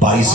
22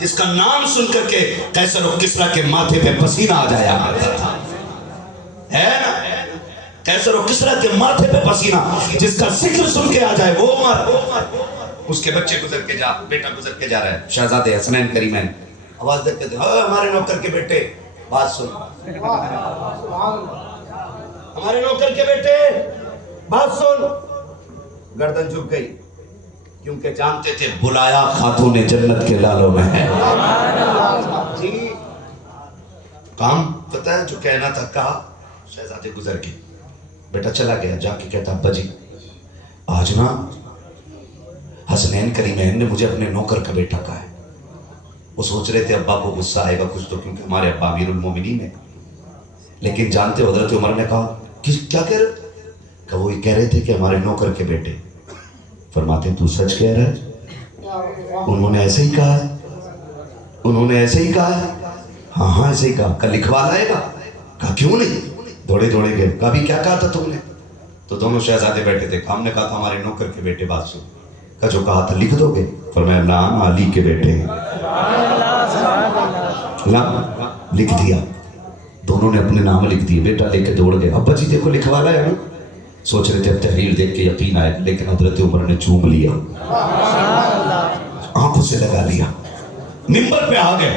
جس کا نام سن کر کے قیصر و کسریٰ کے ماتھے پہ پسینہ آ جایا کرتا تھا، ہے نا؟ قیصر و کسریٰ کے ماتھے پہ پسینہ، جس کا ذکر سن کے آ جائے وہ عمر۔ اس کے بچے گزر کے بیٹا گزر کے جا رہا ہے، شہزادے حسنین کریمین، آواز دے کے دے، ہمارے نوکر کے بیٹے بات سن، ہمارے نوکر کے بیٹے بات سن۔ گردن جھک گئی، کیونکہ جانتے تھے بلایا خاتون جنت کے لالوں میں ہے۔ جی کام پتہ ہے جو کہنا تھا کہا، شہزادے گزر گئے، بیٹا چلا گیا، جا کے کہتا ابا جی آج نا حسنین کریمین نے مجھے اپنے نوکر کا بیٹا کہا ہے۔ وہ سوچ رہے تھے ابا کو غصہ آئے گا کچھ تو، کیونکہ ہمارے ابا امیر المومنین ہیں، لیکن جانتے حضرت عمر نے کہا کیا کہہ رہے؟ کہ وہ کہہ رہے تھے کہ ہمارے نوکر کے بیٹے۔ فرماتے ہیں تو سچ کہہ رہا ہے؟ انہوں نے ایسے ہی کہا ہے، انہوں نے ایسے ہی کہا ہے، ہاں ہاں ایسے ہی کہا، کل لکھوا لائے گا؟ کہا کیوں نہیں؟ دوڑے گئے، کہا بھی کیا کہا تھا تم نے؟ تو دونوں شہزادے بیٹھے تھے، ہم نے کہا تھا ہمارے نوکر کے بیٹے بات سن۔ کہا جو کہا تھا لکھ دو گے؟ فرمایا نام علی کے بیٹے ہیں، لکھ دیا، دونوں نے اپنے نام لکھ دیے، بیٹا لے کے دوڑ گئے، ابا جی دیکھو لکھوا لایا ہے۔ سوچ رہے تھے اب تحریر دیکھ کے یقین آئے، لیکن حضرت عمر نے چوم لیا، آنکھوں سے لگا لیا، منبر پہ آ گئے،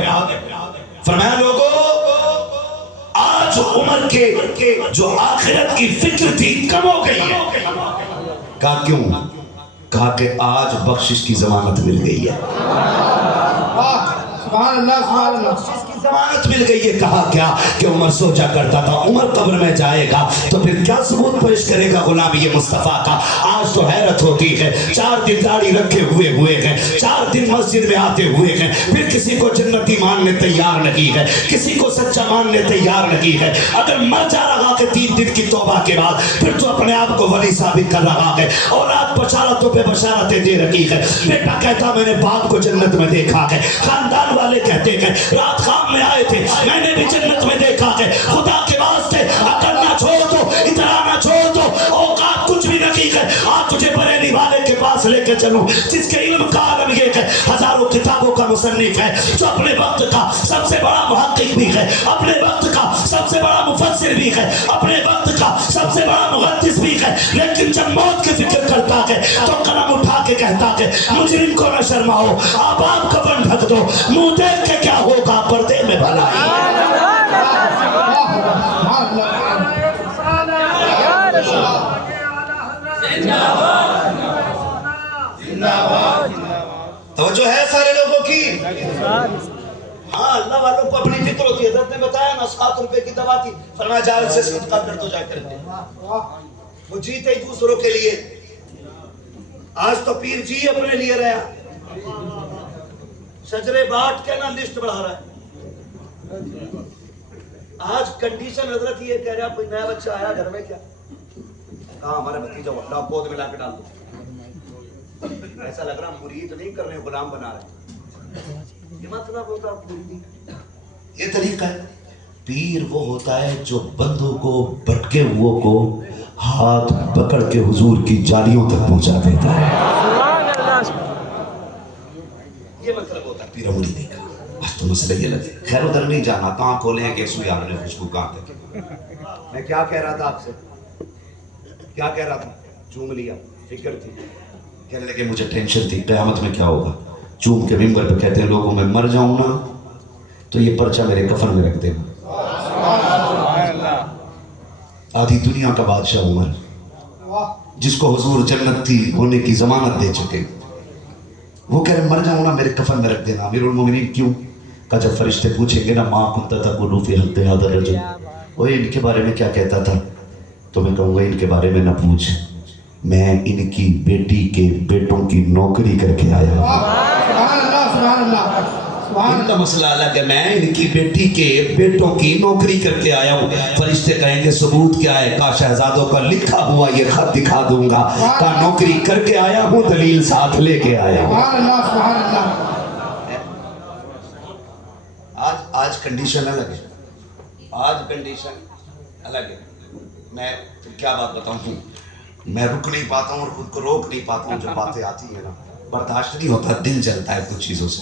فرمایا لوگو آج عمر کے جو آخرت کی فکر تھی کم ہو گئی ہے۔ کہا کیوں؟ کہا کہ آج بخشش کی ضمانت مل گئی ہے، سبحان اللہ سبحان اللہ، ضمانت مل گئی ہے۔ کہا کیا کہ عمر سوچا کرتا تھا عمر قبر میں جائے گا تو پھر کیا ثبوت پیش کرے گا غلامی مصطفیٰ کا؟ آج تو حیرت ہوتی ہے، 4 دن داڑھی رکھے ہوئے ہیں، 4 دن مسجد میں آتے ہوئے ہیں، پھر کسی کو جنتی ماننے تیار نہیں ہے، کسی کو سچا ماننے تیار نہیں ہے۔ اگر مر جا رہا کہ 3 دن کی توبہ کے بعد پھر تو اپنے آپ کو ولی ثابت کر رہا ہے، اولاد بشارتوں پہ بشارتیں دے رہی ہے۔ بیٹا کہتا میں نے باپ کو جنت میں دیکھا ہے، خاندان والے کہتے ہیں رات خواب میں آئے تھے میں نے بھی جنت میں دیکھا ہے۔ خدا کے واسطے عقل نہ چھوڑ دو، اتنا نہ چھوڑ دو، اوقات کچھ بھی نہیں ہے۔ آج تجھے بریلی والے کے پاس لے کے چلوں جس کے علم کا عالم یہ ہے، ہزاروں کتابوں کا مصنف ہے، جو اپنے وقت کا سب سے بڑا محقق بھی ہے، اپنے وقت کا سب سے بڑا مفسر بھی ہے، اپنے وقت کا سب سے بڑا محدث بھی ہے، لیکن جب موت کی فکر کرتا ہے تو قلم اٹھا کے کہتا ہے مجرم کو نہ شرماؤ، آباد کفن ڈھک دو، منہ دیکھ کے کیا ہوگا پردے میں بھلائی۔ توجہ ہے سارے لوگوں کی؟ ہاں اللہ والوں کو اپنی فکر ہوتی ہے۔ حضرت نے بتایا نا 7 روپے کی دوا تھی، فرمایا جا سے صدقہ کر دو جا کر کے، وہ جیتے ہی دوسروں کے لیے۔ آج تو پیر جی اپنے لیے رہا، شجرے بانٹ کے نا لسٹ بڑھا رہا ہے۔ آج کنڈیشن حضرت یہ کہہ رہا کوئی نیا بچہ آیا گھر میں کیا؟ کہاں ہمارا بھتیجا لا گود میں لا کے ڈال دو۔ ایسا لگ رہا مرید نہیں کر رہے غلام بنا رہے، یہ مطلب ہوتا مریدی، یہ طریقہ ہے۔ پیر وہ ہوتا ہے جو بندوں کو بھٹکے ہوئے کو ہاتھ پکڑ کے حضور کی جالیوں تک پہنچا دیتا ہے، یہ مطلب ہوتا ہے پیر مریدی کا۔ بس تو مسئلہ یہ لگے، خیر ادھر نہیں جانا، کہاں کھولیں کہ سوئی آپ نے خوشبو کہاں تک۔ میں کیا کہہ رہا تھا آپ سے، کیا کہہ رہا تھا؟ چوم لیا، فکر تھی، کہنے لگے مجھے ٹینشن تھی قیامت میں کیا ہوگا۔ چوم کے ممبر پہ کہتے ہیں لوگوں میں مر جاؤں نا تو یہ پرچہ میرے کفن میں رکھ دینا۔ آدھی دنیا کا بادشاہ عمر، جس کو حضور جنتی ہونے کی ضمانت دے چکے، وہ کہہ رہے مر جاؤں نا میرے کفن میں رکھ دینا۔ امیر المومنین کیوں؟ کہ جب فرشتے پوچھیں گے نا ماں کنتا تقول فی حق هذا الرجل، وہ ان کے بارے میں کیا کہتا تھا، تو میں کہوں گا ان کے بارے میں نہ پوچھ، میں ان کی بیٹی کے بیٹوں کی نوکری کر کے آیا ہوں۔ ان کا مسئلہ الگ ہے، میں ان کی بیٹی کے بیٹوں کی نوکری کر کے آیا ہوں۔ فرشتے کہیں گے ثبوت کیا ہے؟ کہا شہزادوں کا لکھا ہوا یہ خط دکھا دوں گا، کہا نوکری کر کے آیا ہوں، دلیل ساتھ لے کے آیا ہوں۔ آج کنڈیشن الگ ہے، آج کنڈیشن الگ ہے۔ میں کیا بات بتاؤں، میں رک نہیں پاتا ہوں اور خود کو روک نہیں پاتا ہوں، جب باتیں آتی ہیں نا برداشت نہیں ہوتا، دل جلتا ہے کچھ چیزوں سے۔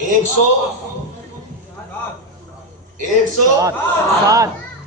107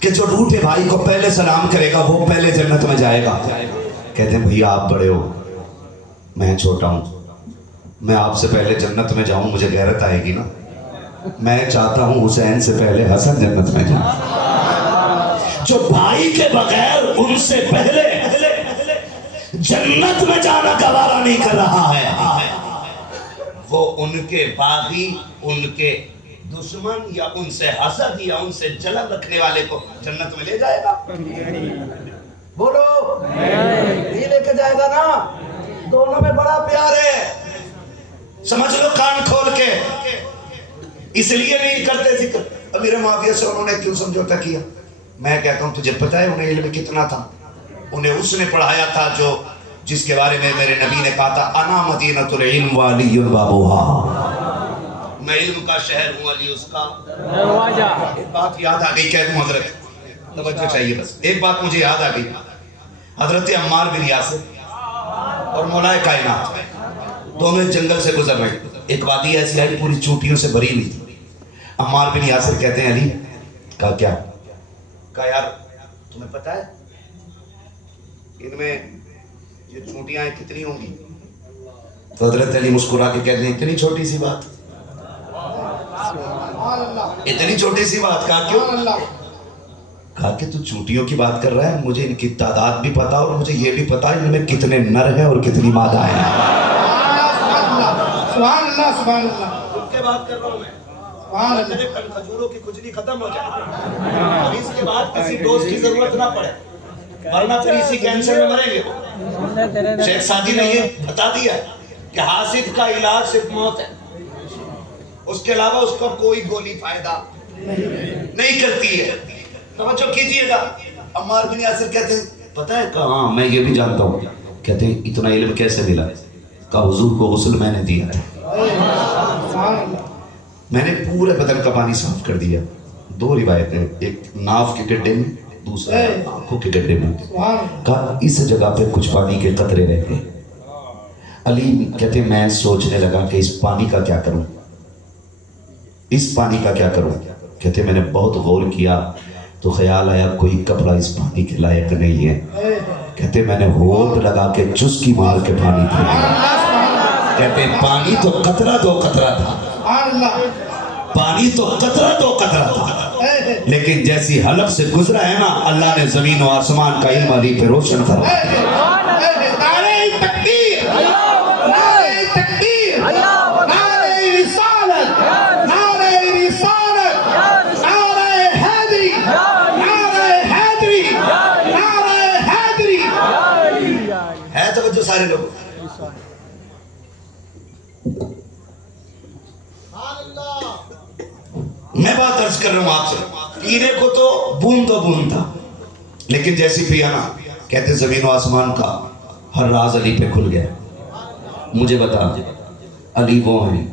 کہ جو روٹے بھائی کو پہلے سلام کرے گا وہ پہلے جنت میں جائے گا. کہتے ہیں بھیا آپ بڑے ہو, میں چھوٹا ہوں, میں آپ سے پہلے جنت میں جاؤں, مجھے غیرت آئے گی نا. میں چاہتا ہوں حسین سے پہلے حسن جنت میں جاؤں. جو بھائی کے بغیر ان سے پہلے جنت میں جانا گوارا نہیں کر رہا ہے, وہ ان کے باغی, ان کے دشمن, یا ان سے حسد یا ان سے جلن رکھنے والے کو جنت میں لے جائے گا. بولو یہ لے کے جائے گا نا. دونوں میں بڑا پیار ہے, سمجھ لو کان کھول کے. اس لیے نہیں کرتے ذکر. امیر معاویہ سے انہوں نے کیوں سمجھوتا کیا؟ میں کہتا ہوں تجھے پتہ ہے انہیں علم کتنا تھا؟ انہیں اس نے پڑھایا تھا جو جس کے بارے میں میرے نبی نے کہا تھا انا مدینۃ العلم وعلی بابوہا, میں علم کا شہر ہوں, علی اس کا دروازہ. ایک بات یاد آ گئی, کہہ دوں حضرت, توجہ چاہیے بس. ایک بات مجھے یاد آ گئی, حضرت عمار بن یاسر اور مولا کائنات دونوں جنگل سے گزر رہے. ایک وادی ایسی آئی پوری چوٹیوں سے بھری ہوئی تھی. عمار بن یاسر کہتے ہیں علی, کہا کیا؟ کہا یار تمہیں پتہ ہے ان میں یہ چونٹیاں کتنی ہوں گی؟ تو حضرت علی مسکرا کے کہتے ہیں اتنی چھوٹی سی بات, اتنی چھوٹی سی بات. کہا کیوں؟ کہا کہ تو چونٹیوں کی بات کر رہا ہے, مجھے ان کی تعداد بھی پتا اور مجھے یہ بھی پتا ان میں کتنے نر ہیں اور کتنی مادہ ہیں. سبحان اللہ سبحان اللہ. ان کے بات کر رہا ہوں میں. سبحان اللہ. میرے کھجوروں کی کھجلی ختم ہو جائے اور اس کے بعد کسی ڈوز کی ضرورت نہ پڑے, ورنہ پھر اسی کینسر میں مریں گے. شیخ سعدی نے یہ بتا دیا کہ حاسد کا علاج صرف موت ہے, اس کے علاوہ اس کا کوئی گولی فائدہ نہیں کرتی ہے. توجہ کیجئے گا. عمار بن یاسر کہتے ہیں پتہ ہے؟ کہا ہاں میں یہ بھی جانتا ہوں. کہتے ہیں اتنا علم کیسے ملا؟ کہا حضور کو غسل میں نے دیا تھا, میں نے پورے بدن کا پانی صاف کر دیا. دو روایتیں, ایک ناف کے گڈھے میں, دوسرا آنکھوں کے گڈھے میں. کہا اس جگہ پہ کچھ پانی کے قطرے رہ گئے. علی کہتے ہیں میں سوچنے لگا کہ اس پانی کا کیا کروں, اس پانی کا کیا کروں. کہتے ہیں میں نے بہت غور کیا تو خیال آیا کوئی کپڑا اس پانی کے لائق نہیں ہے. کہتے ہیں میں نے ہونٹ لگا کے چسکی مار کے پانی پی لیا. کہتے ہیں پانی تو قطرہ دو قطرہ تھا, پانی تو قطرہ دو قطرہ تھا, لیکن جیسی حلق سے گزرا ہے نا اللہ نے زمین و آسمان کا علم علی پہ روشن فرما دیا. ہے توجہ سارے لوگ. میں بات عرض کر رہا ہوں آپ سے, پینے کو تو بوند تھا, لیکن جیسی پیا نا کہتے زمین و آسمان کا ہر راز علی پہ کھل گیا. مجھے بتا, علی وہ ہیں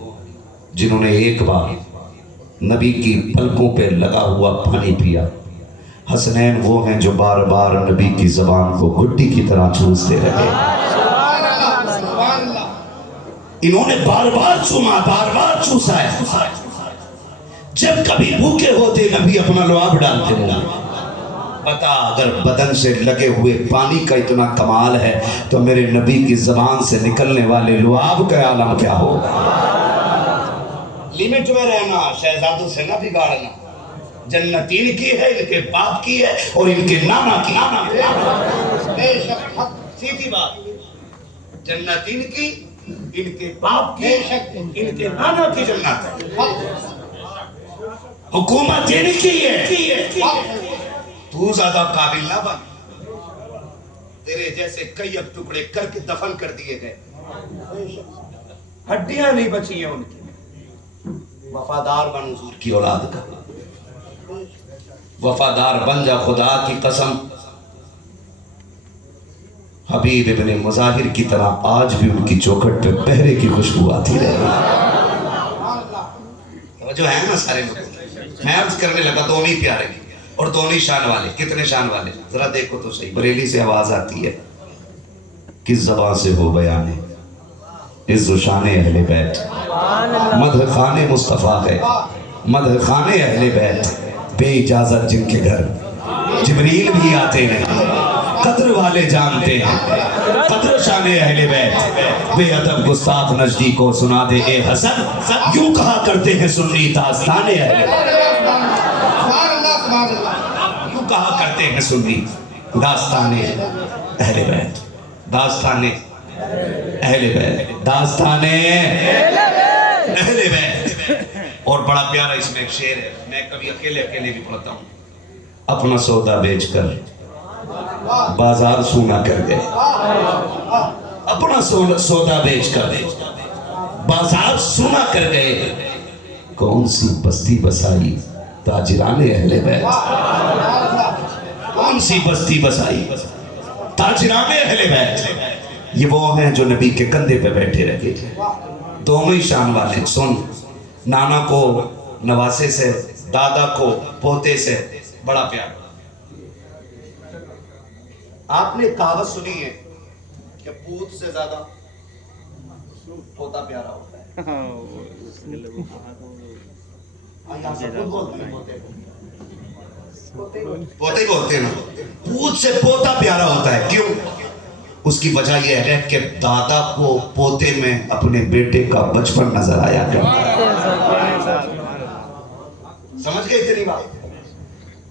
جنہوں نے ایک بار نبی کی پلکوں پہ لگا ہوا پانی پیا. حسنین وہ ہیں جو بار بار نبی کی زبان کو گھٹی کی طرح چوستے رہے. انہوں نے بار بار چوما, بار بار چوسا ہے. جب کبھی بھوکے ہوتے نبی اپنا لعاب ڈالتے ہیں. بتا اگر بدن سے لگے ہوئے پانی کا اتنا کمال ہے تو میرے نبی کی زبان سے نکلنے والے لعاب کا عالم کیا ہوگا. لمٹ میں رہنا, شہزادوں سے نہ بگاڑنا. جنت ان کی ہے, ان کے باپ کی ہے اور ان کے نانا کی. سیدھی بات, جنت ان کی, ان کے باپ کی, ان کے نانا کی جنت ہے. حکومت ان کی ہے. تو زیادہ قابل نہ بن, تیرے جیسے کئی اب ٹکڑے کر کے دفن کر دیے گئے, ہڈیاں نہیں بچی ہیں ان کی. وفادار بن حضور کی اولاد کا, وفادار بن جا خدا کی قسم. حبیب ابن مظاہر کی طرح آج بھی ان کی چوکھٹ پہ پہرے کی خوشبو آتی رہے. جو ہے نا سارے لوگ, میں عرض کرنے لگا دونوں ہی پیارے اور دونوں ہی شان والے. کتنے شان والے ذرا دیکھو تو صحیح. بریلی سے آواز آتی ہے, کس زبان سے ہو بیانے عز و شان اہل بیت, مدح خان مصطفیٰ ہے, مدح خان اہل بیت, بے اجازت جن کے گھر جبریل بھی آتے نہیں، قدر والے جانتے ہیں، قدر شان اہل بیت۔ بے ادب گستاخ نجدی کو سنا دے اے حسن، یوں کہا کرتے ہیں سنی داستان اہل بیت، یوں کہا کرتے ہیں سنی داستان اہل بیت، داستان اہل بیت، داستان اہل بیت۔ اور بڑا پیارا اس میں ایک شعر ہے، میں کبھی اکیلے بھی پڑھتا ہوں۔ اپنا سودا بیچ کر بازار سونا کر گئے، اپنا سودا بیچ کر بازار سونا کر گئے، کون سی بستی بسائی تاجران اہل بیت، کون سی بستی بسائی تاجران اہل بیت۔ یہ وہ ہیں جو نبی کے کندھے پہ بیٹھے رہتے تھے، دونوں ہی شان والے۔ سن، نانا کو نواسے سے، دادا کو پوتے سے، بڑا پیار۔ آپ نے کہاوت سنی ہے کہ پوت سے زیادہ پوتا پیارا ہوتا ہے۔ پوتے ہی بولتے ہیں نا، پوت سے پوتا پیارا ہوتا ہے۔ کیوں؟ اس کی وجہ یہ ہے کہ دادا کو پوتے میں اپنے بیٹے کا بچپن نظر آیا کرتا۔ سمجھ گئے اتنی بات؟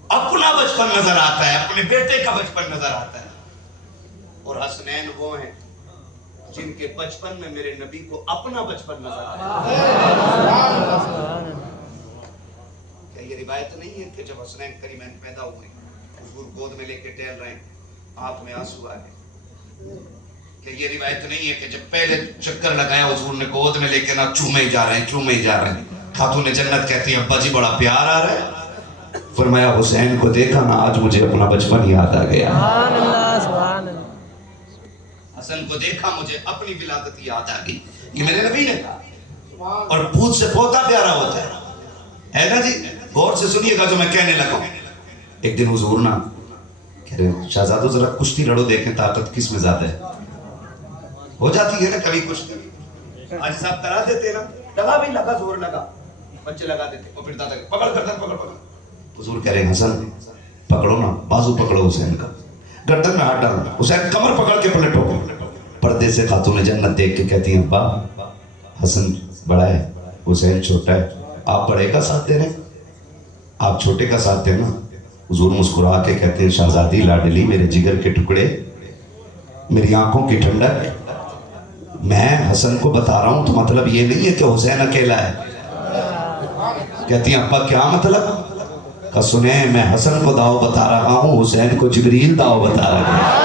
اپنا بچپن نظر آتا ہے، اپنے بیٹے کا بچپن نظر آتا ہے۔ اور حسنین وہ ہیں جن کے بچپن میں میرے نبی کو اپنا بچپن نظر آیا۔ کیا یہ روایت نہیں ہے کہ جب حسنین کریمین پیدا ہوئے، حضور گود میں لے کے ٹہل رہے ہیں، آنکھ میں آنسو آ گئے؟ کہ یہ روایت نہیں ہے کہ جب پہلے چکر لگایا حضور نے گود میں لے کے نہ چومے ہی جا رہے ہیں، چومے ہی جا رہے ہیں؟ خاتون جنت کہتی ہے ابا جی بڑا پیار آ رہا ہے۔ فرمایا حسین کو دیکھا نا، آج مجھے اپنا بچپن یاد آ گیا۔ حسن کو دیکھا مجھے اپنی ولادت یاد آ گئی۔ یہ میرے نبی نے کہا۔ اور پوت سے پوتا پیارا ہوتا ہے نا جی؟ غور سے سنیے گا جو میں کہنے لگا ہوں۔ ایک دن حضور نا کہہ رہے شہزادو ذرا کشتی لڑو، دیکھیں طاقت کس میں زیادہ ہے۔ ہو جاتی ہے نا کبھی کشتی، آج صاحب کرا دیتے نا، لگا بھی لگا، زور لگا، بچے لگا دیتے، وہ پھر دادا پکڑ گردن پکڑ پکڑ۔ حضور کہہ رہے ہیں حسن پکڑو نا، بازو پکڑو حسین کا، گردن میں ہاتھ ڈالو، حسین کمر پکڑ کے پلٹو۔ پردے سے خاتون جنت دیکھ کے کہتی ہیں ابا حسن بڑا ہے، حسین چھوٹا ہے، آپ بڑے کا ساتھ دے رہے ہیں، آپ چھوٹے کا ساتھ دینا۔ حضور مسکرا کے کہتے ہیں شہزادی لاڈلی، میرے جگر کے ٹکڑے، میری آنکھوں کی ٹھنڈک، میں حسن کو بتا رہا ہوں تو مطلب یہ نہیں ہے کہ حسین اکیلا ہے۔ کہتی ہیں ابا کیا مطلب؟ کہ سنیں میں حسن کو داؤ بتا رہا ہوں، حسین کو جبریل داؤ بتا رہا ہے۔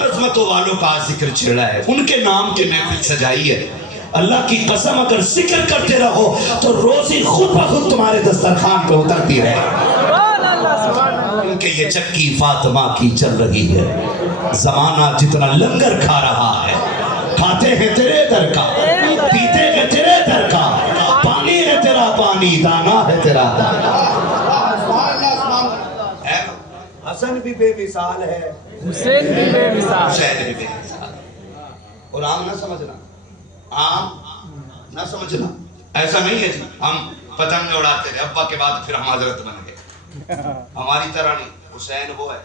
عظمتوں والوں کا ذکر چھیڑا ہے، ان کے نام کی محفل سجائی ہے۔ اللہ کی قسم اگر ذکر کرتے رہو تو روزی خود بخود تمہارے دسترخوان پہ اترتی رہے، کیونکہ یہ چکی فاطمہ کی چل رہی ہے۔ زمانہ جتنا لنگر کھا رہا ہے، کھاتے ہیں تیرے در کا، پیتے ہیں تیرے در کا، پانی ہے تیرا پانی، دانا ہے تیرا دانا۔ حسن بھی بے مثال ہے، حسین بھی بے مثال، حسین بھی بے مثال۔ اور عام نہ سمجھنا، عام نہ سمجھنا، ایسا نہیں ہے جی ہم پتنگ اڑاتے رہے ابا کے بعد پھر ہم حضرت بن گئے، ہماری طرح نہیں۔ حسین وہ ہے،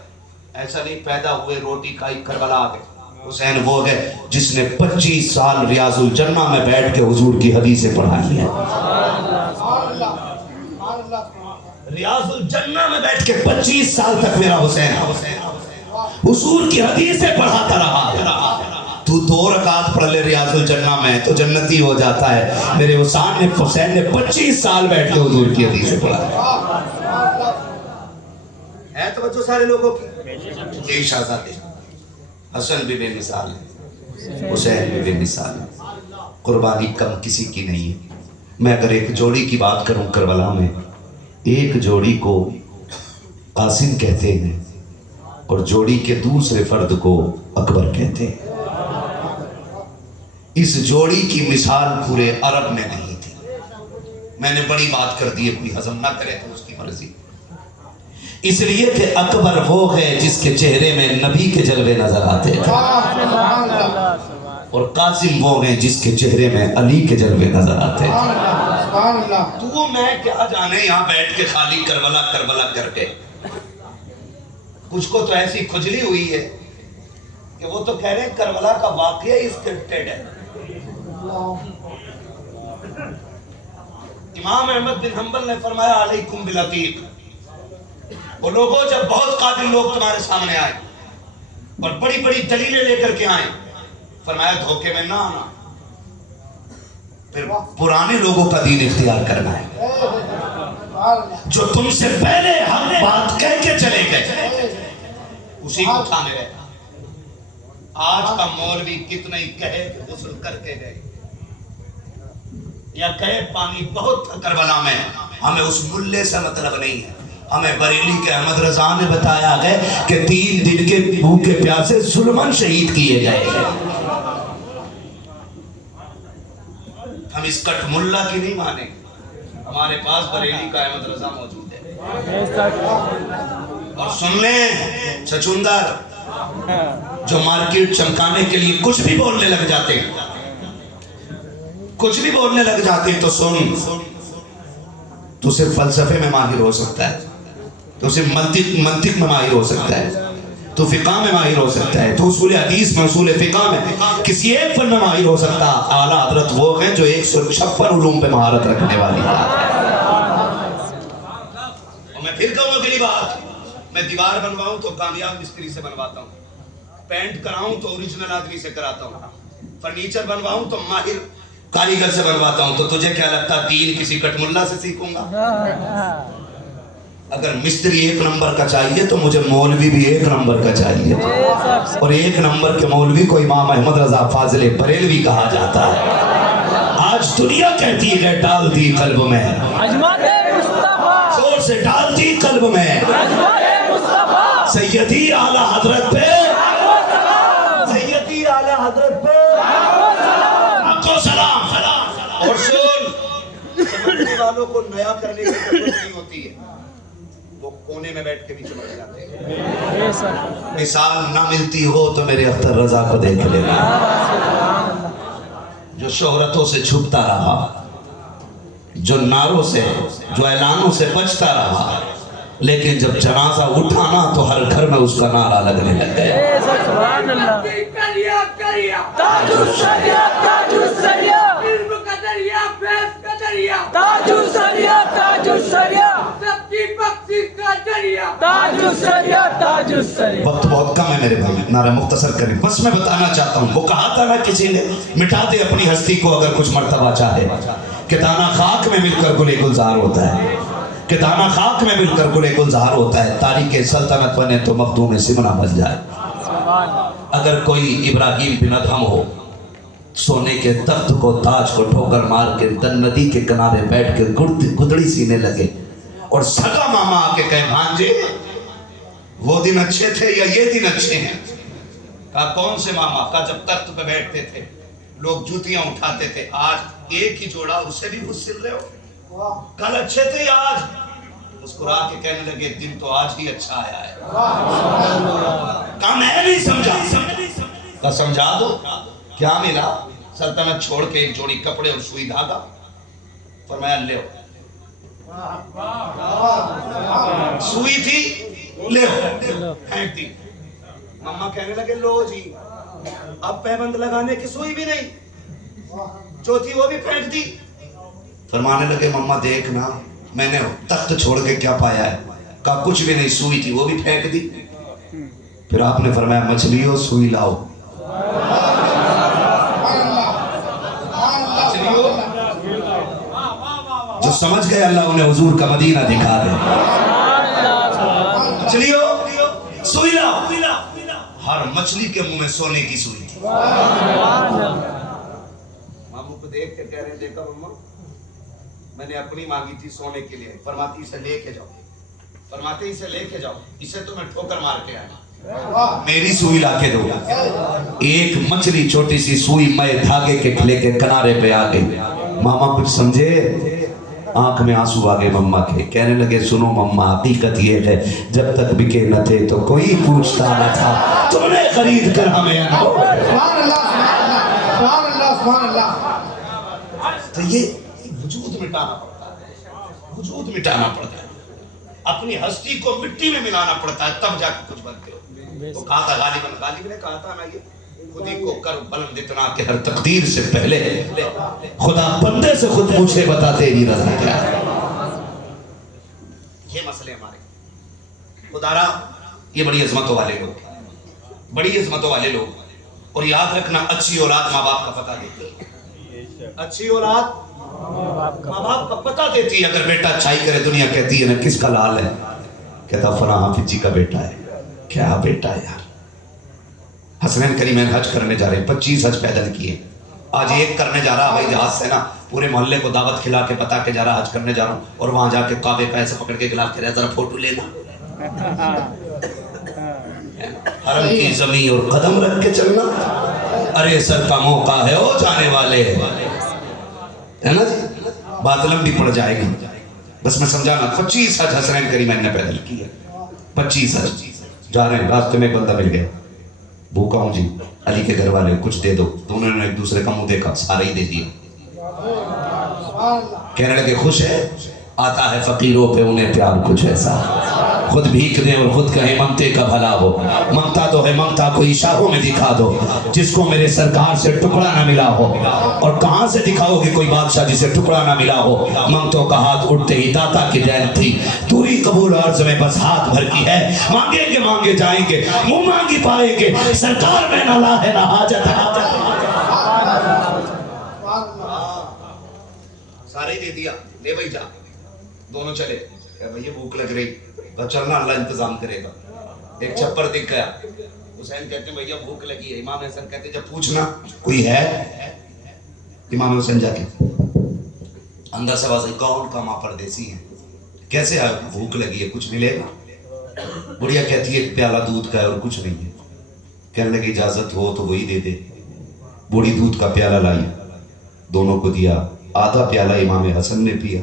ایسا نہیں پیدا ہوئے روٹی کھائی کربلا آ گئے۔ حسین وہ ہے جس نے 25 سال ریاض الجنہ میں بیٹھ کے حضور کی حدیثیں پڑھائی ہیں۔ ریاض الجنہ میں بیٹھ کے 25 سال تک میرا حسین حضور کی حدیثیں پڑھاتا رہا۔ تو 2 رکعت پڑھ لے ریاض الجنہ میں تو جنتی ہو جاتا ہے۔ میرے حسین نے 25 سال بیٹھ کے حضور کی حدیثیں پڑھا ہے۔ توجہ سارے لوگوں کی، یہی شہزادے حسن بھی بے مثال ہے، حسین بھی بے مثال ہے، قربانی کم کسی کی نہیں ہے۔ میں اگر ایک جوڑی کی بات کروں کربلا میں، ایک جوڑی کو قاسم کہتے ہیں اور جوڑی کے دوسرے فرد کو اکبر کہتے ہیں۔ اس جوڑی کی مثال پورے عرب میں نہیں تھی۔ میں نے بڑی بات کر دی، کوئی ہضم نہ کرے تو اس کی مرضی۔ اس لیے کہ اکبر وہ ہے جس کے چہرے میں نبی کے جلوے نظر آتے تھے، اور قاسم وہ ہیں جس کے چہرے میں علی کے جلوے نظر آتے تھے۔ سبحان اللہ. تو میں کیا جانے یہاں بیٹھ کے خالی کربلا کربلا کر کے. کچھ کو تو ایسی کھجلی ہوئی ہے کہ وہ تو کہہ رہے ہیں کربلا کا واقعہ ہی اسکرپٹڈ ہے. امام احمد بن حنبل نے فرمایا علیکم بالعتیق. وہ لوگوں جب بہت قابل لوگ تمہارے سامنے آئے اور بڑی بڑی دلیلیں لے کر کے آئیں, فرمایا دھوکے میں نہ آنا, پھر پرانے لوگوں کا دین اختیار کرنا ہے جو تم سے پہلے ہم بات کہہ کے چلے گئے اسی کو تھامے رہے. آج کا مولوی کتنا ہی کہے کہ غسل کر کے گئے یا کہے پانی بہت تھا کربلا میں, ہمیں اس ملے سے مطلب نہیں ہے. ہمیں بریلی کے احمد رضا نے بتایا ہے کہ 3 دن کے بھوکے پیاسے ظلماً شہید کیے گئے ہیں. ہم اس کٹ ملا کی نہیں مانیں. ہمارے پاس بریلی کا احمد رضا موجود ہے. اور سن لیں چچوندر جو مارکیٹ چمکانے کے لیے کچھ بھی بولنے لگ جاتے ہیں, کچھ بھی بولنے لگ جاتے ہیں, تو سن, تو صرف فلسفے میں ماہر ہو سکتا ہے, تو صرف منطق میں ماہر ہو سکتا ہے, تو فقہ میں ماہر ہو سکتا ہے, تو اصول حدیث میں, اصول فقہ میں, کسی ایک فن میں ماہر ہو سکتا. اعلیٰ حضرت وہ ہیں جو 156 علوم پہ مہارت رکھنے والی ہے. اور میں پھر کہوں اگلی بات, میں دیوار بنواؤں تو کامیاب مستری سے بنواتا ہوں, پینٹ کراؤں تو اوریجنل آدمی سے کراتا ہوں, فرنیچر بنواؤں تو ماہر کاریگر سے بنواتا ہوں. تو تجھے کیا لگتا دین کسی کٹ ملا سے سیکھوں گا؟ اگر مستری 1 نمبر کا چاہیے تو مجھے مولوی بھی 1 نمبر کا چاہیے, اور 1 نمبر کے مولوی کو امام احمد رضا فاضل بریلوی کہا جاتا ہے. آج دنیا کہتی ہے ڈال دی قلب میں, زور سے ڈال دی قلب میں سیدی اعلیٰ حضرت پہ, سیدی اعلیٰ حضرت پہ آپ کو سلام. اور سن, سمجھنے والوں کو نیا کرنے کی ضرورت نہیں ہوتی ہے, وہ کونے میں بیٹھ کے بھی سمجھ جاتے ہیں. مثال نہ ملتی ہو تو میرے اختر رضا کو دیکھ لینا, جو شہرتوں سے چھپتا رہا, جو نعروں سے, جو اعلانوں سے بچتا رہا, لیکن جب جنازہ اٹھانا تو ہر گھر میں اس کا نعرہ لگنے لگ گیا. سبحان اللہ. تاج الشریعہ, تاج الشریعہ, علم کا دریا, فیض کا دریا, تاج الشریعہ, تاج الشریعہ, سب کی بخشش کا دریا, تاج الشریعہ, تاج الشریعہ. وقت بہت کم ہے میرے بھائی, نعرہ مختصر کریں. بس میں بتانا چاہتا ہوں, وہ کہا تھا نا کسی نے, مٹا دے اپنی ہستی کو اگر کچھ مرتبہ چاہے, کہ دانہ خاک میں مل کر گلے گلزار ہوتا ہے, کہ دانہ خاک میں مل کر گلے گلزار ہوتا ہے. تاریخ سلطنت بنے تو مخدوم سمنا بن جائے. اگر کوئی ابراہیم بن ادھم ہو, سونے کے تخت کو, تاج کو ٹھوکر مار کے ندی کے کنارے بیٹھ کے گدڑی سینے لگے, اور سگا ماما آ کے کہے بھانجے وہ دن اچھے تھے یا یہ دن اچھے ہیں؟ کہا کون سے ماما؟ کہا جب تخت پہ بیٹھتے تھے لوگ جوتیاں اٹھاتے تھے, آج ایک ہی جوڑا, اسے بھی کچھ سل رہے ہو. کل اچھے تھے یا آج؟ مسکرا کے کہنے لگے دن تو آج ہی اچھا آیا ہے. کہا میں نہیں سمجھا. کہا سمجھا دو. کیا ملا؟ سلطنت چھوڑ کے 1 جوڑی کپڑے اور سوئی دھاگا. فرمایا لے ہو, سوئی تھی لے ہو, پھینک دی. ماما کہنے لگے لو جی, اب پیبند لگانے کی سوئی بھی نہیں, جو تھی وہ بھی پھینک دی. فرمانے لگے مما دیکھنا میں نے تخت چھوڑ کے کیا پایا ہے. کہا کچھ بھی نہیں, سوئی تھی وہ بھی پھینک دی. پھر آپ نے فرمایا مچھلی ہو سوئی لاؤ. جو سمجھ گئے اللہ انہیں حضور کا مدینہ دکھا دے. مچھلی ہو سوئی لاؤ. ہر مچھلی کے منہ میں سونے کی سوئی تھی. ماموں کو دیکھ کے کہہ رہے ہیں دیکھا مما میں نے اپنی مانگی تھی سونے کے لیے. فرماتی اسے لے کے جاؤ, فرماتے اسے لے کے جاؤ, اسے تو میں ٹھوکر مار کے آیا. میری سوئی لا کے دو. ایک مچھلی چھوٹی سی سوئی میں دھاگے کے کھلے کے کنارے پہ آ گئی. ماما کچھ سمجھے, آنکھ میں آنسو آگے مما کے. کہنے لگے سنو مما, حقیقت یہ ہے جب تک بکے نہ تھے تو کوئی پوچھتا نہ تھا, تم نے خرید کر ہمیں انو. سبحان اللہ, سبحان اللہ, سبحان اللہ. تو یہ وجود مٹانا پڑتا ہے، وجود مٹانا پڑتا ہے، اپنی ہستی کو مٹی میں ملانا پڑتا ہے، تب جا کے کچھ بنتے ہو۔ تو کہا تھا غالب نے کہا تھا نا، یہ خود ہی کو کر بلند اتنا کہ ہر تقدیر سے پہلے خدا بندے سے خود پوچھے بتا تیری رضا کیا ہے۔ یہ مسئلے ہمارے خدا را، یہ بڑی عظمتوں والے لوگ، بڑی عظمتوں والے لوگ، اور یاد رکھنا اچھی اولاد ماں باپ کا پتہ دیتی ہے، اچھی اولاد ماں باپ کا پتہ دیتی ہے۔ اگر بیٹا اچھائی کرے دنیا کہتی ہے نا کس کا لال ہے، کہتا فلاں حافظ جی کا بیٹا ہے۔ کیا بیٹا ہے یار، حسنین کریمین حج کرنے جا رہے ہیں، 25 حج پیدل کیے، آج ایک کرنے جا رہا ہوائی جہاز سے نا، پورے محلے کو دعوت کھلا کے بتا کے جا رہا حج کرنے جا رہا ہوں، اور وہاں جا کے کعبے کا ایسے پکڑ کے گلاف کر رہا ذرا فوٹو لینا، حرم کی زمین اور قدم رکھ کے چلنا، ارے سر کا موقع ہے او جانے والے، ہے نا جی، بات لمبی پڑ جائے گی، بس میں سمجھانا 25 حج حسنین کریمین نے پیدل کیے، 25 حج جا رہے ہیں، راستے میں ایک بندہ مل گیا، بھوکا ہوں جی، علی کے گھر والے کچھ دے دو، دونوں نے ایک دوسرے کا منہ دیکھا، سارے ہی دے دیا، کہنے لگے خوش ہے، آتا ہے فقیروں پہ انہیں پیار کچھ ایسا، خود بھیک دیں اور خود کہیں منگتے کا بھلا ہو، منگتا تو ہے منگتا کو اشاروں میں دکھا دو، جس کو میرے سرکار سے ٹکڑا نہ ملا ہو، اور کہاں سے دکھاؤ گے کوئی بادشاہ جسے ٹکڑا نہ ملا ہو، منگتوں کا ہاتھ اٹھتے ہی داتا کی دین تھی، تو ہی قبول عرض میں بس ہاتھ بھر کی ہے، مانگیں گے مانگے جائیں گے، منہ مانگی پائیں گے، سرکار میں نہ لا ہے نہ حاجت سارے ہی دے دیا، لے بھائی جا، دونوں چلے، کہ بھئی بھوک لگ رہی، بس چلنا اللہ انتظام کرے گا، ایک چھپر دکھ گیا، حسین کہتے ہیں بھئیہ بھوک لگی ہے، امام حسن کہتے ہیں جب پوچھنا کوئی ہے، امام حسن جا کے اندر سے آواز کون کا ماں پردیسی ہے، کیسے ہے بھوک لگی ہے کچھ ملے گا، بڑھیا کہتی ہے ایک پیالہ دودھ کا ہے اور کچھ نہیں ہے، کہنے لگے اجازت ہو تو وہی دے دے، بوڑھی دودھ کا پیالہ لائی، دونوں کو دیا، آدھا پیالہ امام حسن نے پیا،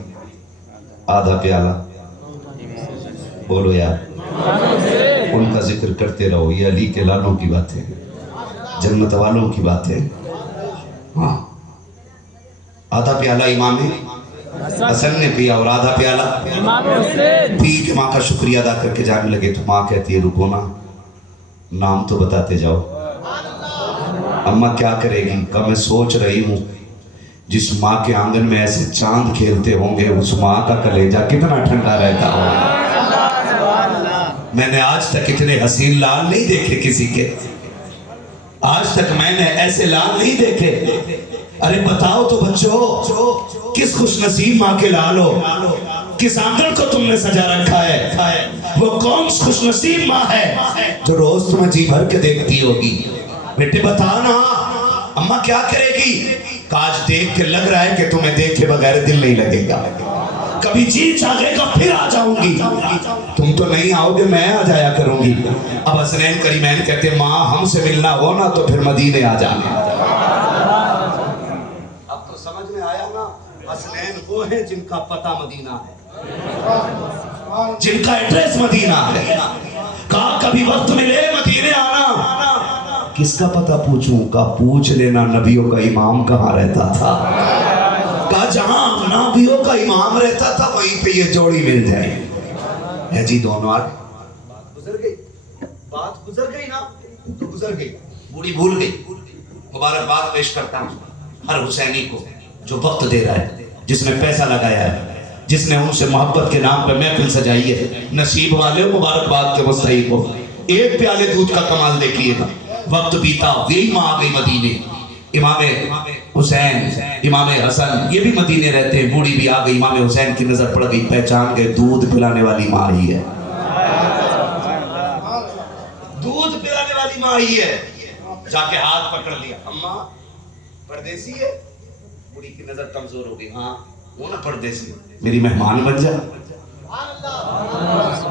آدھا پیالہ بولو یار، ان کا ذکر کرتے رہو، یہ علی کے لالوں کی بات ہے، جنت والوں کی بات ہے، ہاں آدھا پیالہ امام حسن نے پیا اور آدھا پیالہ امام حسین پی کے ماں کا شکریہ ادا کر کے جانے لگے، تو ماں کہتی ہے رکو نا، نام تو بتاتے جاؤ، اماں کیا کرے گی، کہ میں سوچ رہی ہوں جس ماں کے آنگن میں ایسے چاند کھیلتے ہوں گے، اس ماں کا کلیجہ کتنا ٹھنڈا رہتا ہوگا، میں نے آج تک اتنے حسین لال نہیں دیکھے کسی کے، آج تک میں نے ایسے لال نہیں دیکھے، ارے بتاؤ تو بچوں، کس خوش نصیب ماں کے لال ہو، کس آنگن کو تم نے سجا رکھا ہے، وہ کون خوش نصیب ماں ہے جو روز تمہیں جی بھر کے دیکھتی ہوگی، بیٹے بتا نا اماں کیا کرے گی، کاج دیکھ کے لگ رہا ہے کہ تمہیں دیکھے بغیر دل نہیں لگے گا، کبھی جی چاہے گا پھر آ جاؤں گی، تم تو نہیں آؤ گے میں آ جایا کروں گی، اب حسنین کریمین کہتے ماں ہم سے ملنا ہو نا تو پھر مدینے آ جانا، اب تو سمجھ میں آیا نا، حسنین وہ ہیں جن کا پتہ مدینہ ہے، جن کا ایڈریس مدینہ ہے، کہا کبھی وقت ملے مدینے آنا، کس کا پتہ پوچھوں، کہا پوچھ لینا نبیوں کا امام کہاں رہتا تھا، کہا جہاں نبیوں کا امام رہتا تھا وہیں پہ یہ جوڑی مل جائے، ہے جی دونوں آگے، بات گزر گئی نا، تو گزر گئی، بوڑھی بھول گئی، مبارکباد پیش کرتا ہوں ہر حسینی کو جو وقت دے رہا ہے، جس نے پیسہ لگایا ہے، جس نے ان سے محبت کے نام پہ محفل سجائی ہے، نصیب والے مبارکباد کے مستحق ہو، ایک پیالے دودھ کا کمال دیکھیے گا، وقت بیتا وہی ماں آ گئی مدینے، امام حسین امام حسن یہ بھی مدینے رہتے ہیں، بوڑھی بھی آ گئی، امام حسین کی نظر پڑ گئی، پہچان گئے دودھ پلانے والی ماں ہی ہے، دودھ پلانے والی ماں ہی ہے، جا کے ہاتھ پکڑ لیا، اماں پردیسی ہے، بوڑھی کی نظر کمزور ہو گئی، ہاں وہ نہ پردیسی، میری مہمان بن جا،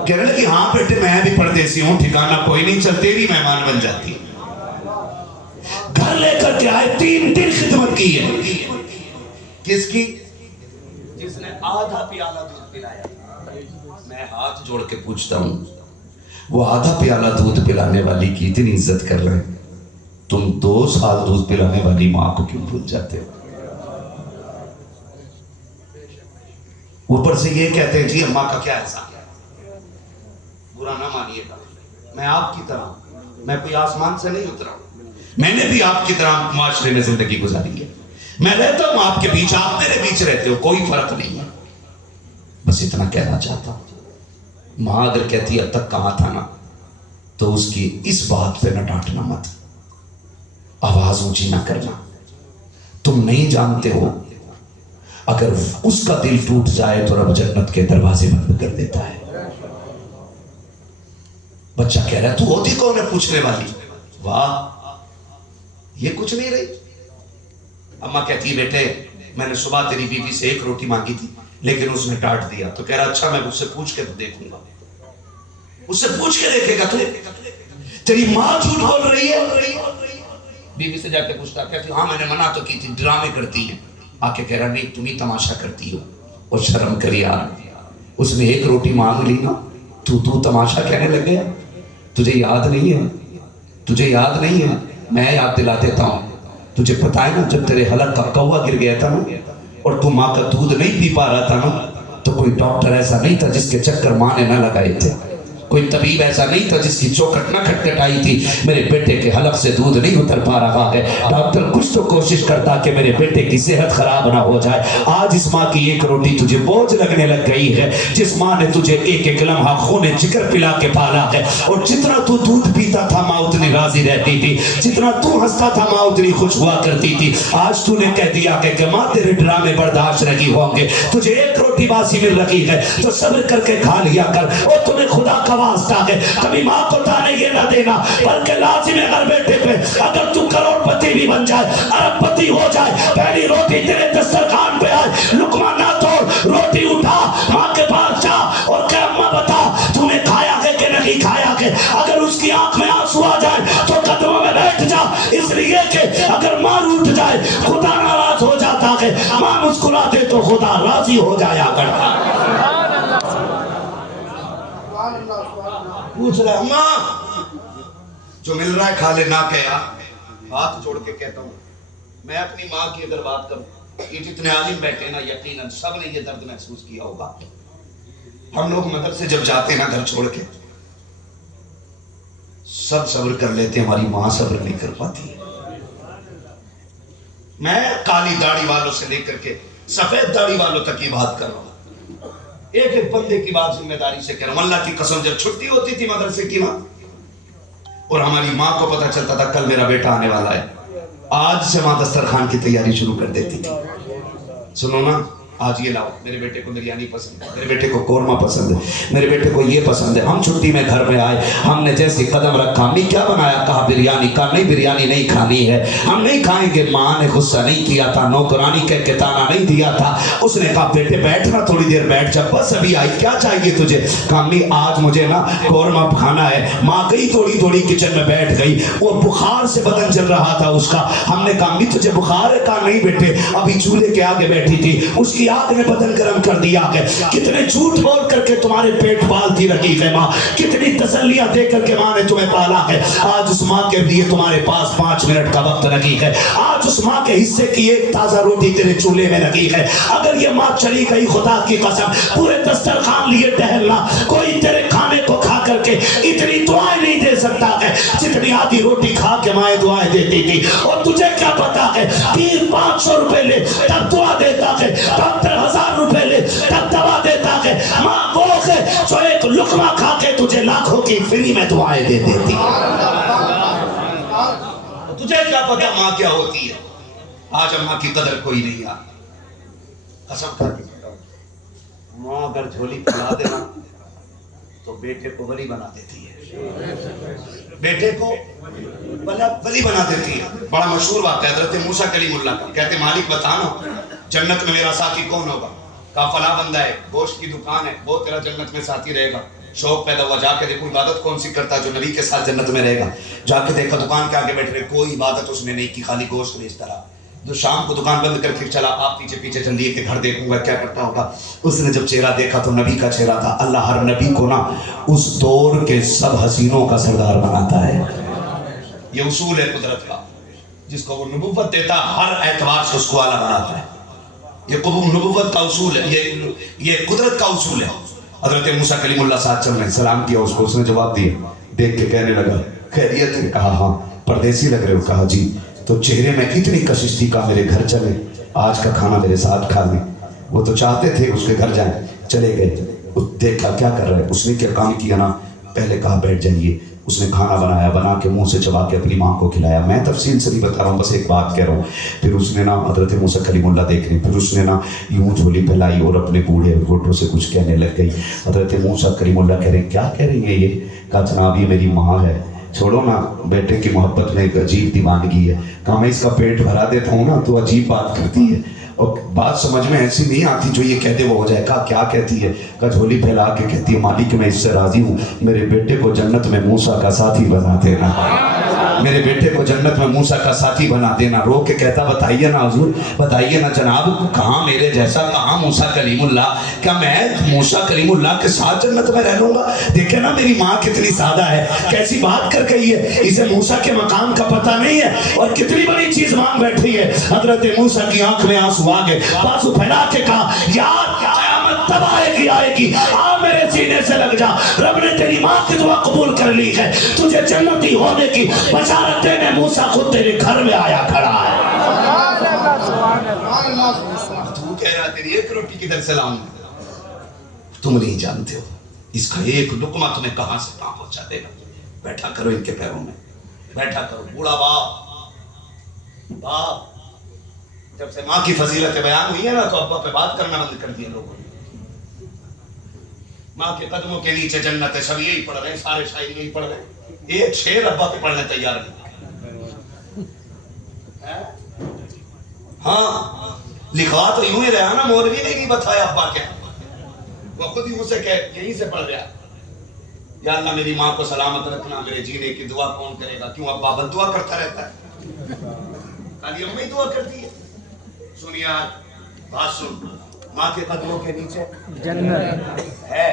کہنے لگی ہاں بیٹے میں بھی پردیسی ہوں، ٹھکانہ کوئی نہیں، چل تیری مہمان بن جاتی، گھر لے کر کے آئے، 3 دن خدمت کی ہے، کس کی؟ جس نے آدھا پیالہ دودھ پلایا، میں ہاتھ جوڑ کے پوچھتا ہوں وہ آدھا پیالہ دودھ پلانے والی کی اتنی عزت کر رہے ہیں، تم 2 سال دودھ پلانے والی ماں کو کیوں بھول جاتے ہو؟ اوپر سے یہ کہتے ہیں جی اماں کا کیا احسان ہے. برا نہ مانیے گا، میں آپ کی طرح، میں کوئی آسمان سے نہیں اترا، میں نے بھی آپ کی طرح معاشرے میں زندگی گزاری ہے. میں رہتا ہوں آپ کے بیچ، آپ میرے بیچ رہتے ہو، کوئی فرق نہیں ہے. بس اتنا کہنا چاہتا ہوں. ماں اگر کہتی اب تک کہاں تھا نا، تو اس کی اس بات پہ نہ ڈانٹنا مت، آواز اونچی نہ کرنا. تم نہیں جانتے ہو اگر اس کا دل ٹوٹ جائے تو رب جنت کے دروازے بند کر دیتا ہے. بچہ کہہ رہا ہے تو ہوتی کون ہے پوچھنے والی؟ واہ، یہ کچھ نہیں رہی. اماں کہتی ہے بیٹے میں نے صبح تیری بیوی سے 1 روٹی مانگی تھی لیکن اس نے ڈانٹ دیا. تو کہہ رہا اچھا میں اس سے پوچھ کے تو دیکھوں گا. اس سے پوچھ کے دیکھے گا تو تیری ماں جھوٹ بول رہی ہے. بیوی سے جا کے پوچھتا، کہتی ہاں میں نے منع تو کی تھی، ڈرامے کرتی ہیں. آ کے کہہ رہا نہیں تم ہی تماشا کرتی ہو. اور شرم کر یار، اس نے 1 روٹی مانگ لی نا، تو تماشا کہنے لگ گیا. تجھے یاد نہیں ہے؟ تجھے یاد نہیں ہے؟ میں یاد دلا دیتا ہوں. تجھے پتہ ہے نا جب تیرے حلق کا کوا گر گیا تھا نا اور تو ماں کا دودھ نہیں پی پا رہا تھا نا، تو کوئی ڈاکٹر ایسا نہیں تھا جس کے چکر ماں نے نہ لگائے تھے. کوئی طبیب ایسا نہیں تھا جس کی چوکھٹ نہ کھٹکھٹائی تھی. میرے بیٹے کے حلق سے دودھ نہیں اتر پا رہا ہے، ڈاکٹر کچھ تو کوشش کرتا کہ میرے بیٹے کی صحت خراب نہ ہو جائے. آج اس ماں کی 1 روٹی تجھے بوجھ لگنے لگ گئی ہے، جس ماں نے تجھے 1 لمحہ خون جگر پلا کے پالا ہے. اور جتنا تو دودھ پیتا تھا ماں اتنی راضی رہتی تھی، جتنا تو ہنستا تھا ماں اتنی خوش ہوا کرتی تھی. آج تو نے کہہ دیا کہ ماں تیرے ڈرامے برداشت نہیں ہوں گے، تجھے 1 روٹی باسی مل رہی ہے تو صبر کر کے کھا لیا کر. اور تمہیں خدا کا واسطہ ہے کبھی ماں کو تانے یہ نہ دینا، بلکہ لازم ہے اگر بیٹے پہ اگر تو کروڑ پتی بھی بن جائے، ارب پتی ہو جائے، پہلی روٹی تیرے دسترخوان پہ آئے، لقمہ نہ توڑ، روٹی اٹھا، ماں کے پاس جا اور کہ اماں بتا تو نے کھایا ہے کہ نہیں کھایا ہے. اگر اس کی آنکھ میں آنسو آ جائے تو قدموں میں بیٹھ جا، اس لیے کہ اگر ماں روٹھ جائے خدا ناراض ہو جاتا ہے، ماں مسکرا دے تو خدا راضی ہو جایا کرتا. پوچھ رہا اماں جو مل رہا ہے کھا لے، نہ کہا. ہاتھ جوڑ کے کہتا ہوں میں اپنی ماں کی اگر بات کروں، یہ جتنے عالم بیٹھے نا یقیناً سب نے یہ درد محسوس کیا ہوگا. ہم لوگ مدرسے جب جاتے ہیں نا گھر چھوڑ کے، سب صبر کر لیتے ہیں، ہماری ماں صبر نہیں کر پاتی. میں کالی داڑھی والوں سے لے کر کے سفید داڑھی والوں تک کی بات کر رہا ہوں. ایک بندے کی بات ذمہ داری سے کہہ رہا ہوں. اللہ کی قسم جب چھٹی ہوتی تھی مدرسے کی وہاں اور ہماری ماں کو پتہ چلتا تھا کل میرا بیٹا آنے والا ہے، آج سے ماں دسترخوان کی تیاری شروع کر دیتی تھی. سنو نا آج یہ لاؤ، میرے بیٹے کو بریانی پسند ہے، میرے بیٹے کو قورمہ پسند ہے، میرے بیٹے کو یہ پسند ہے. ہم چھٹی میں گھر میں آئے، ہم نے جیسے قدم رکھا امی کیا بنایا، کہا بریانی. کہا نہیں بریانی نہیں کھانی ہے، ہم نہیں کھائیں گے. ماں نے غصہ نہیں کیا تھا، نوکرانی کہہ کے تانا نہیں دیا تھا. اس نے کہا بیٹے بیٹھنا تھوڑی دیر بیٹھ جا، بس ابھی آئی، کیا چاہیے تجھے. کہا امی آج مجھے نا قورمہ کھانا ہے. ماں گئی تھوڑی تھوڑی کچن میں بیٹھ گئی، وہ بخار سے بدن جل رہا تھا اس کا. ہم نے کہا امی تجھے بخار ہے؟ کہا نہیں بیٹے ابھی چولہے کے آگے بیٹھی تھی، اس کی آگ نے بدن گرم کر دیا ہے. کتنے جھوٹ بول کر کے تمہارے پیٹ پالتی رہی ہے ماں، کتنی تسلیاں دے کر کے ماں نے تمہیں پالا ہے. آج اس ماں کے لیے تمہارے پاس 5 منٹ کا وقت لگی ہے. آج اس ماں کے حصے کی 1 تازہ روٹی تیرے چولہے میں لگی ہے. اگر یہ ماں چلی گئی خدا کی قسم پورے دسترخوان لیے ٹہلنا، کوئی تیرے کھانے کو کھا کر کے اتنی دعائیں نہیں دے سکتا ہے جتنی آدھی روٹی کھا کے مائیں دعائیں دیتی تھی. اور تجھے کیا پتا ہے پیر 500 روپے لے تب دعا دیتا ہے، ڈاکٹر 1000 روپے لے تب دوا دیتا ہے. ماں وہ ہے جو 1 لقمہ کھا کے تجھے لاکھوں کی فری میں دعائیں دے دیتی. تجھے کیا پتا ماں کیا ہوتی ہے. آج اماں کی قدر کوئی نہیں آ. قسم کھا کے کہتا ہوں ماں اگر جھولی پھیلا دینا تو بیٹے کو ولی بنا دیتی ہے، بیٹے کو ولی بنا دیتی ہے. بڑا مشہور واقعہ حضرت موسیٰ کلیم اللہ کا. کہتے مالک بتانا جنت میں میرا ساتھی کون ہوگا. کہا فلاں بندہ ہے، گوشت کی دکان ہے، وہ تیرا جنت میں ساتھی رہے گا. شوق پیدا ہوا، جا کے دیکھو عبادت کون سی کرتا جو نبی کے ساتھ جنت میں رہے گا. جا کے دیکھا دکان کے آگے بیٹھ رہے، کوئی عبادت اس نے نہیں کی، خالی گوشت بیچتا رہا. تو شام کو دکان بند کر کے چلا، آپ پیچھے پیچھے چل دیے کہ گھر دیکھوں گا کیا کرتا ہوگا. اس نے جب چہرہ دیکھا تو نبی کا چہرہ تھا. اللہ ہر نبی کو نا اس دور کے سب حسینوں کا سردار بناتا ہے. یہ اصول ہے قدرت کا، جس کو وہ نبوت دیتا ہر اعتبار سے اس کو اعلیٰ بناتا ہے. یہ نبوت کا اصول ہے، یہ قدرت کا اصول ہے۔ حضرت موسیٰ کلیم اللہ صاحب چل رہے ہیں، سلام کیا اس کو، اس نے جواب دیا، دیکھ کے کہنے لگا خیریت ہے؟ کہا ہاں۔ پردیسی لگ رہے ہو؟ کہا جی۔ تو چہرے میں اتنی کشش تھی، کہا میرے گھر چلیں، آج کا کھانا میرے ساتھ کھا لیں۔ وہ تو چاہتے تھے اس کے گھر جائیں، چلے گئے۔ دیکھا کیا کر رہا ہے، اس نے کیا کام کیا نا، پہلے کہا بیٹھ جائیے، اس نے کھانا بنایا، بنا کے منہ سے چبا کے اپنی ماں کو کھلایا۔ میں تفصیل سے نہیں بتا رہا ہوں، بس ایک بات کہہ رہا ہوں۔ پھر اس نے نا حضرت موسیٰ کلیم اللہ دیکھ رہے، پھر اس نے نا یوں جھولی پھیلائی اور اپنے بوڑھے گھوٹوں سے کچھ کہنے لگ گئی۔ حضرت موسیٰ کلیم اللہ کہہ رہے کیا کہہ رہی ہیں یہ؟ کہا جناب یہ میری ماں ہے، چھوڑو نا، بیٹے کی محبت میں ایک عجیب دیوانگی ہے۔ کہا میں اس کا پیٹ بھرا دیتا ہوں نا تو عجیب بات کرتی ہے، اور بات سمجھ میں ایسی نہیں آتی جو یہ کہتے وہ ہو جائے۔ کہا کیا کہتی ہے؟ کہا جھولی پھیلا کے کہتی ہے مالک میں اس سے راضی ہوں، میرے بیٹے کو جنت میں موسیٰ کا ساتھی بنا دینا، میرے بیٹے کو جنت میں موسیٰ کا ساتھی بنا دینا۔ رو کے کہتا بتائیے نا حضور، بتائیے نا جناب، کہاں میرے جیسا، کہاں موسیٰ کلیم اللہ، کیا میں موسیٰ کلیم اللہ کے ساتھ جنت میں رہ لوں گا؟ دیکھیں نا میری ماں کتنی سادہ ہے، کیسی بات کر گئی ہے، اسے موسیٰ کے مقام کا پتہ نہیں ہے، اور کتنی بڑی چیز مانگ بیٹھی ہے۔ حضرت موسیٰ کی آنکھ میں آنسو آ گئے، بازو پھیلا کے کہا یار قیامت تب آئے گی، آ میرے سینے سے لگ جا، رب نے تیری ماں کی دعا قبول کر لی ہے، تجھے جنتی ہونے کی بشارت دینے موسیٰ خود تیرے گھر میں آیا کھڑا ہے۔ تو کہہ رہا تیری ایک روٹی کدھر سے لاؤں؟ تم نہیں جانتے ہو اس کا ایک لقمہ تمہیں کہاں سے کہاں پہنچا دے گا۔ بیٹھا کرو ان کے پیروں میں، بیٹھا کرو۔ بوڑھا باپ جب سے ماں کی فضیلت بیان ہوئی ہے نا تو ابا پہ بات کرنا بند کر دیا لوگوں نے۔ ماں کے قدموں کے نیچے جنت ہے، سب یہی پڑھ رہے ہیں، سارے شاعر یہی پڑھ رہے ہیں، ایک شعر ابا پہ پڑھنے تیار نہیں۔ ہاں لکھوا تو یوں ہی رہا نا، مولوی نے نہیں بتایا ابا کیا، وہ خود ہی اسے کہ یہیں سے پڑھ رہا، یا اللہ میری ماں کو سلامت رکھنا، میرے جینے کی دعا کون کرے گا؟ کیوں ابا بد دعا کرتا رہتا ہے، خالی امی دعا کرتی ہے۔ سنیے بات سن، ماں کے قدموں کے نیچے جنت ہے،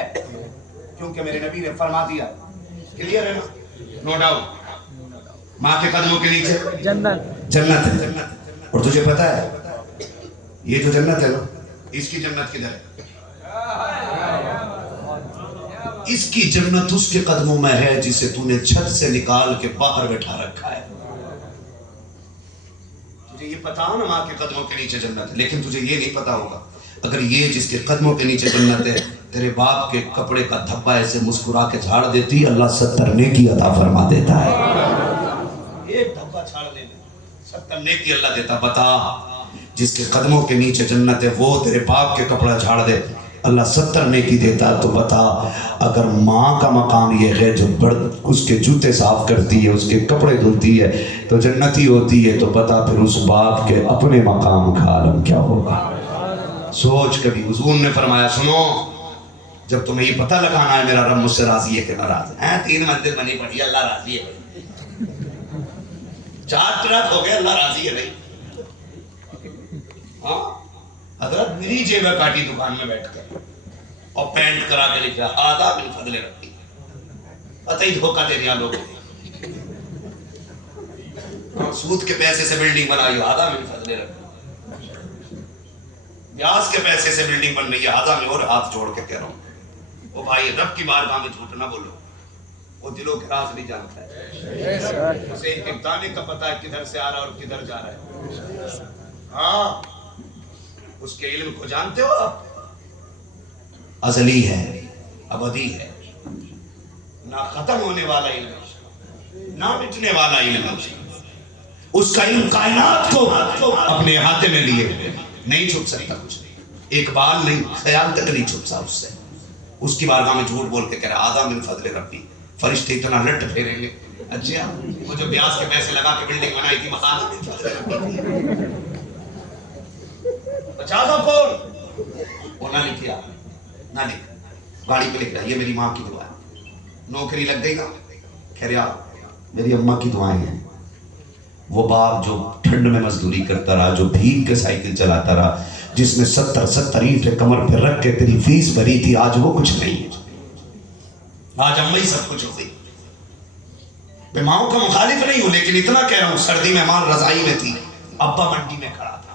کیونکہ میرے نبی نے فرما دیا، کلیئر ہے نا، نو ڈاؤٹ، ماں کے قدموں کے نیچے جنت ہے۔ اور تجھے پتا ہے یہ جو جنت ہے نا، اس کی جنت کدھر ہے؟ اس کی جنت اس کے قدموں میں ہے جسے تو نے چھت سے نکال کے باہر بیٹھا رکھا ہے۔ تجھے یہ پتا ہو نا ماں کے قدموں کے نیچے جنت ہے، لیکن تجھے یہ نہیں پتا ہوگا اگر یہ جس کے قدموں کے نیچے جنت ہے تیرے باپ کے کپڑے کا دھبا ایسے مسکرا کے جھاڑ دیتی، اللہ 70 نیکی عطا فرما دیتا ہے۔ ایک دھبا چھاڑ دینے 70 نیکی اللہ دیتا۔ بتا جس کے قدموں کے نیچے جنت ہے وہ تیرے باپ کے کپڑا جھاڑ دے، اللہ 70 نیکی دیتا۔ تو بتا اگر ماں کا مقام یہ ہے جو اس کے جوتے صاف کرتی ہے، اس کے کپڑے دھلتی ہے تو جنتی ہوتی ہے، تو بتا پھر اس باپ کے اپنے مقام کا عالم کیا ہوگا؟ سوچ کبھی۔ حضور نے فرمایا سنو، جب تمہیں یہ پتہ لگانا ہے میرا رب مجھ سے راضی ہے کہ ناراض ہے، 3 منزل بنی پڑی اللہ راضی ہے، 4 ٹرک ہو گئے اللہ راضی ہے بھائی۔ ہاں حضرت میری جیبہ کاٹی دکان میں بیٹھ کر اور پینٹ کرا کے لکھا آدھا من فضل ربی، پتہ ہی دھوکہ دے دیا لوگوں نے، سود کے پیسے سے بلڈنگ بنائی آدھا من فضل ربی، بیاس کے پیسے سے بلڈنگ بن رہی ہے آدھا میں، اور ہاتھ جوڑ کے کہہ رہا ہوں وہ بھائی رب کی بارگاہ میں جھوٹ نہ بولو، وہ دلوں کے راز نہیں جانتا ہے، اسے ایک دانے کا پتہ ہے کدھر سے آ رہا ہے اور کدھر جا رہا ہے۔ ہاں اس کے علم کو جانتے ہو آپ، ازلی ہے، ابدی ہے، نہ ختم ہونے والا علم، نہ مٹنے والا علم، اس کا علم کائنات کو اپنے احاطے میں لیے نہیں چھپ سکتا کچھ نہیں، ایک بال نہیں، خیال تک نہیں چھپتا اس سے۔ اس کی بارگاہ میں جھوٹ بول کے کہہ رہا آدھا من فضل ربی، فرشتے اتنا لٹ پھیریں گے، اچھا وہ جو بیاس کے پیسے لگا کے بلڈنگ بنائی تھی مکان من فضل ربی، 50 کون وہ نہ لکھیا، نہ لکھ، گاڑی پہ لکھ رہا یہ میری ماں کی دعا ہے، نوکری لگ گئی نا، خیر یار میری اماں کی دعائیں ہیں، وہ باپ جو ٹھنڈ میں مزدوری کرتا رہا، جو بھیگ کے سائیکل چلاتا رہا، جس نے 70 اینٹیں کمر پہ رکھ کے تیری فیس بھری تھی، آج وہ کچھ نہیں ہے، آج اماں ہی سب کچھ ہو گئی۔ میں ماؤں کا مخالف نہیں ہوں، لیکن اتنا کہہ رہا ہوں سردی میں ماں رضائی میں تھی، ابا منڈی میں کھڑا تھا،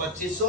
2500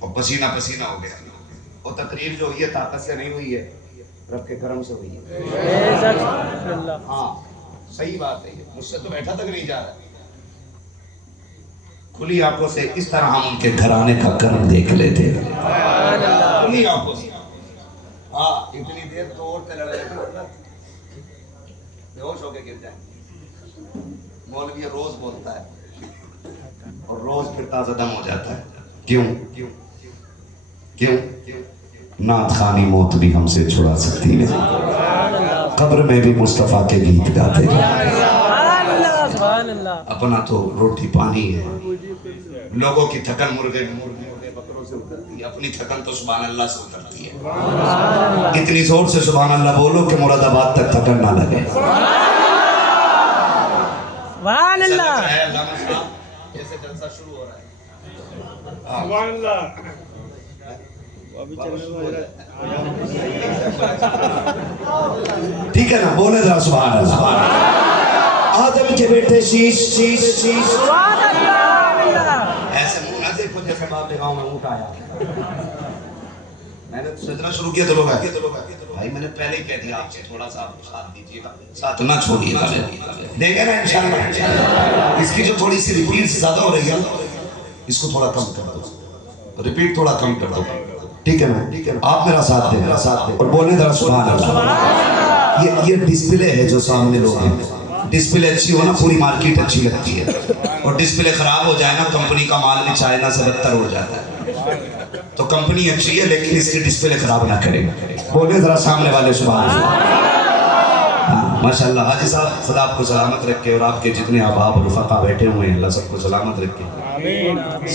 اور پسینہ پسینہ ہو گیا. اور تقریر جو ہوئی ہے طاقت سے نہیں ہوئی ہے, رب کے کرم سے ہوئی ہے. ہاں صحیح بات ہے, مجھ سے تو بیٹھا تک نہیں جا رہا. کھلی آنکھوں سے اس طرح ہم ان کے گھرانے کا کرم دیکھ لیتے. کھلی آنکھوں سے. ہاں اتنی دیر تو عورتیں لڑ رہے تھے, بے ہوش ہو کے گر جائیں. مولوی روز بولتا ہے اور روز پھر تازہ دم ہو جاتا ہے. کیوں کیوں نعت خوانی موت بھی ہم سے چھڑا سکتی ہے, قبر میں بھی مصطفیٰ کے گیت گاتے ہیں. اپنا تو روٹی پانی ہے, لوگوں کی تھکن مرغے بکروں سے اترتی ہے, اپنی تھکن تو سبحان اللہ سے اترتی ہے. اتنی زور سے سبحان اللہ بولو کہ مراد آباد تک تھکن نہ لگے. سبحان اللہ. علامہ صاحب جیسے جلسہ شروع ہو رہا ہے. سبحان اللہ. ٹھیک ہے نا, بولے ذرا سبحان اللہ. آدم کے بیٹے شیش شیش شیش. ایسے منہ نہ دیکھو جیسے باپ گاؤں میں اونٹ آیا. میں نے سجدہ شروع کیا تو لوگ آئے. بھائی میں نے پہلے ہی کہہ دیا آپ سے تھوڑا سا ساتھ دیجیے گا, ساتھ نہ چھوڑیے گا. دیکھیں نا انشاءاللہ اس کی جو تھوڑی سی ریپیٹ زیادہ ہو رہی ہے اس کو تھوڑا کم کر دو, ریپیٹ تھوڑا کم کر دو. ٹھیک ہے نا, آپ میرا ساتھ دیں اور بولیں ذرا سبحان اللہ. یہ ڈسپلے ہے جو سامنے لوگ ہیں. ڈسپلے اچھی ہو نا پوری مارکیٹ اچھی لگتی ہے, اور ڈسپلے خراب ہو جائے نا کمپنی کا مال بھی چائنا سے بدتر ہو جاتا ہے. تو کمپنی اچھی ہے لیکن اس کی ڈسپلے خراب نہ کرے. بولے ذرا سامنے والے سبحان اللہ. ماشاءاللہ حاجی صاحب خدا آپ کو سلامت رکھے, اور آپ کے جتنے احباب اور رفقا بیٹھے ہوئے ہیں اللہ سب کو سلامت رکھے.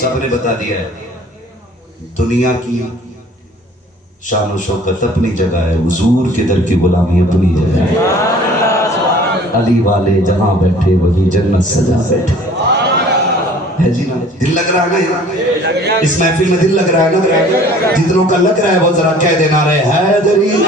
سب نے بتا دیا ہے دنیا کی شان و شوکت اپنی جگہ ہے, حضور کے در کی غلامی اپنی جگہ ہے. علی والے جہاں بیٹھے وہی جنت سجا بیٹھے. ہے جی نا, دل لگ رہا ہے نا, اس محفل میں دل لگ رہا ہے نا. جتنوں کا لگ رہا ہے وہ ذرا کہہ دینا رہے حیدری.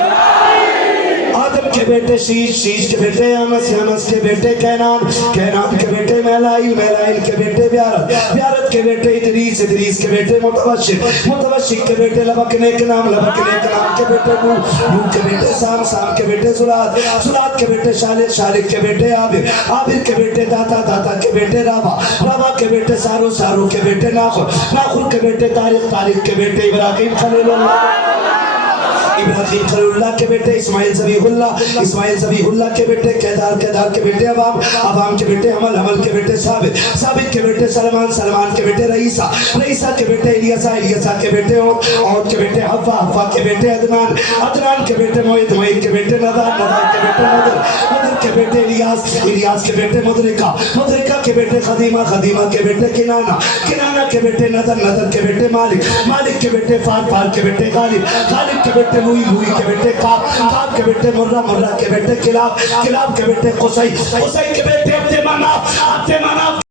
آدم کے بیٹے شیش, شیش کے بیٹے انس, انس کے بیٹے کینان, کینان کے بیٹے میلائل, میلائل کے بیٹے بیارت, بیارت کے بیٹے ادریس, ادریس کے بیٹے متوشق, متوشق کے بیٹے لبکنے کے نام, لبکنے کے نام کے بیٹے نوح, نوح کے بیٹے سام, سام کے بیٹے زلات, زلات کے بیٹے شالق, شالق کے بیٹے عابر, عابر کے بیٹے داتا, داتا کے بیٹے راوا, راوا کے بیٹے سارو, سارو کے بیٹے ناخر, ناخر کے بیٹے طارق, طارق کے بیٹے ابراہیم خلیل اللہ, ابراہیم خلیل اللہ کے بیٹے اسماعیل ذبیح اللہ, اسماعیل ذبیح اللہ کے بیٹے کیدار, کیدار کے بیٹے عوام, عوام کے بیٹے حمل, حمل کے بیٹے ثابت, ثابت کے بیٹے سلمان, سلمان کے بیٹے رئیسہ, رئیسہ کے بیٹے الیسا, الیسا کے بیٹے عود کے بیٹے حفا, حفا کے بیٹے عدنان, عدنان کے بیٹے معید, معید کے بیٹے نذار, نذار کے بیٹے مدر, مدر کے بیٹے الیاس, الیاس کے بیٹے مدرکہ, مدرکہ کے بیٹے خدیمہ, خدیمہ کے بیٹے کنانہ, کنانہ کے بیٹے نذر, نذر کے بیٹے مالک, مالک کے بیٹے فار, فار کے بیٹے غالب, غالب کے بیٹے لوئی, لوئی کے بیٹے کعب, کعب کے بیٹے مرہ, مرہ کے بیٹے کلاب, کلاب کے بیٹے قصی, قصی کے بیٹے عبد مناف, عبد مناف